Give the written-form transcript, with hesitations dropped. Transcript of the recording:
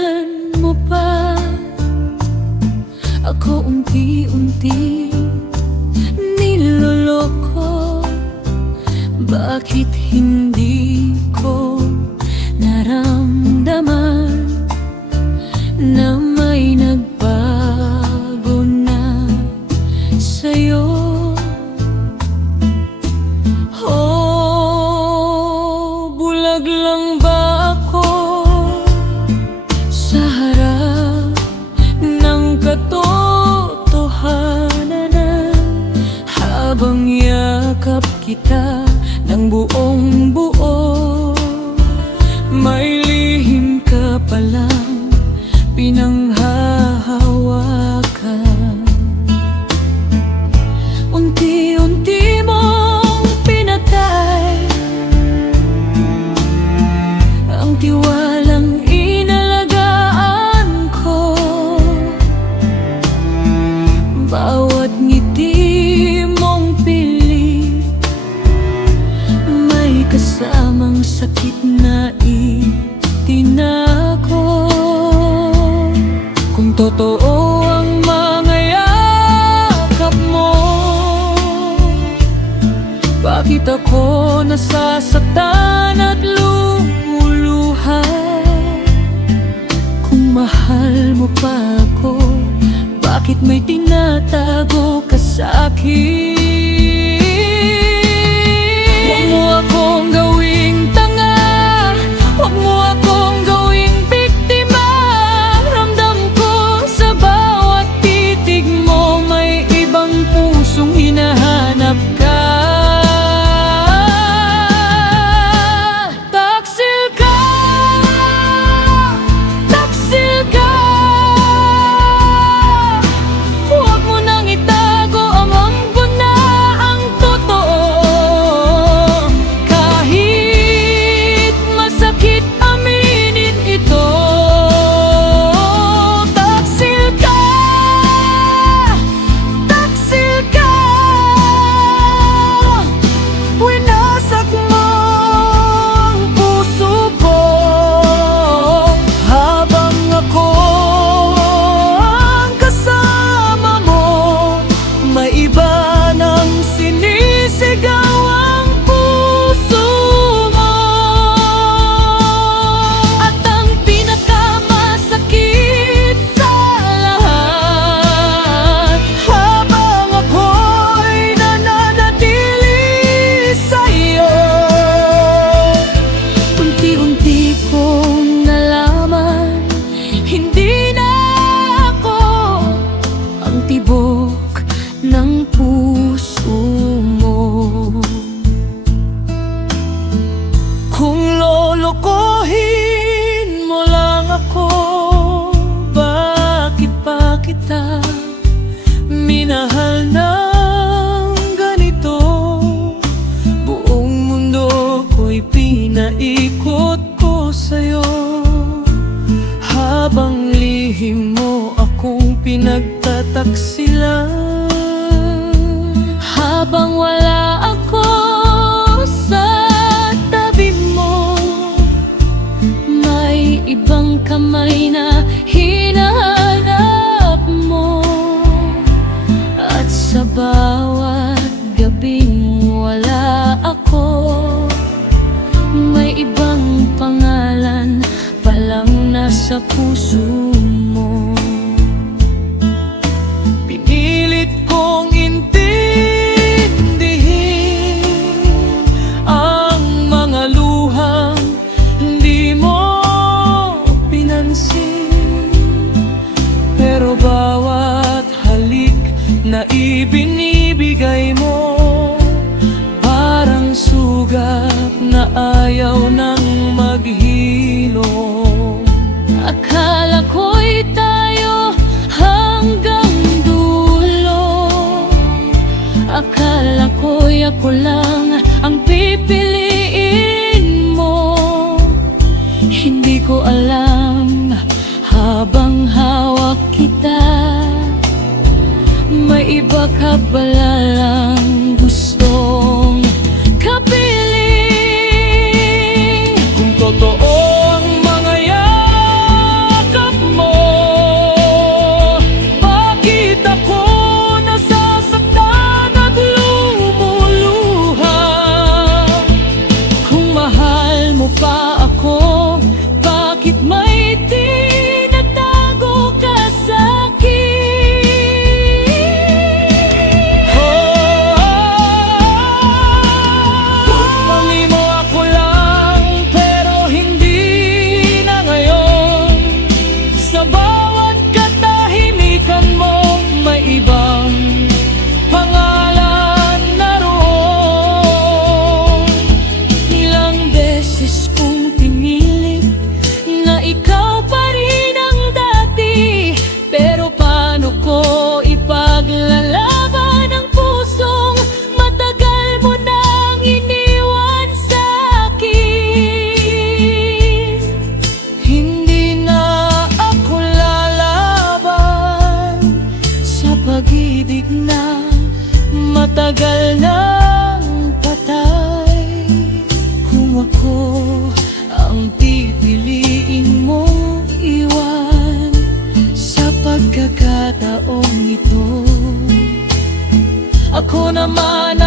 Kailan mo pa ako unti-unti niloloko? Bakit hindi ko naramdaman na may nagbago na sa'yo? Oh, bulag lang ba ako sa harap ng katotohanan? Habang yakap kita ng buong buo, may lihim ka palang pinanghahawakan. Unti-unti mong pinatay ang tiwalang inalagaan ko. Bawat ngiti mong pilit may kasamang sakit na itinako. Kung totoo ang mga yakap mo, bakit ako nasasaktan at lumuluha? Kung mahal mo pa ako, bakit may tinatago ka sa'kin? Huwag mo akong gawing tanga, huwag mo akong gawing biktima. Ramdam ko sa bawat titig mo, may ibang pusong hinahanap ka. Taksil ka, taksil ka. Huwag mo nang itago, amang ko na ang totoo. Kahit masakit aminin ito. Taksil ka, taksil ka. Winasak mo ang puso ko. Habang ako ang kasama mo, may iba nang sinisigaw ang puso mo. At ang pinakamasakit sa lahat, habang ako'y nananatili sa'yo, unti-unti kong nalaman, hindi na ako ang tibok ng puso mo. Kung lolokohin mo lang ako, bakit pa kita minahal ng ganito? Buong mundo ko'y pinaikot ko sa'yo, habang lihim mo akong pinagtataksilan. Habang wala ako sa tabi mo, may ibang kamay na hinahanap mo. At sa bawat gabing wala ako, may ibang pangalan palang nasa puso mo. Pinilit kong intindihin ang mga luhang hindi mo pinansin, pero bawat halik na ibinibigay mo, parang sugat na ayaw nang maghilom. Akala ko'y tayo hanggang dulo, akala ko'y ako lang ang pipiliin mo. Hindi ko alam, habang hawak kita, may iba ka pala lang gustong kapiling. Kung totoo ang mga yakap tagal ng patay. Kung ako ang pipiliin mong iwan sa pagkakataong ito, ako naman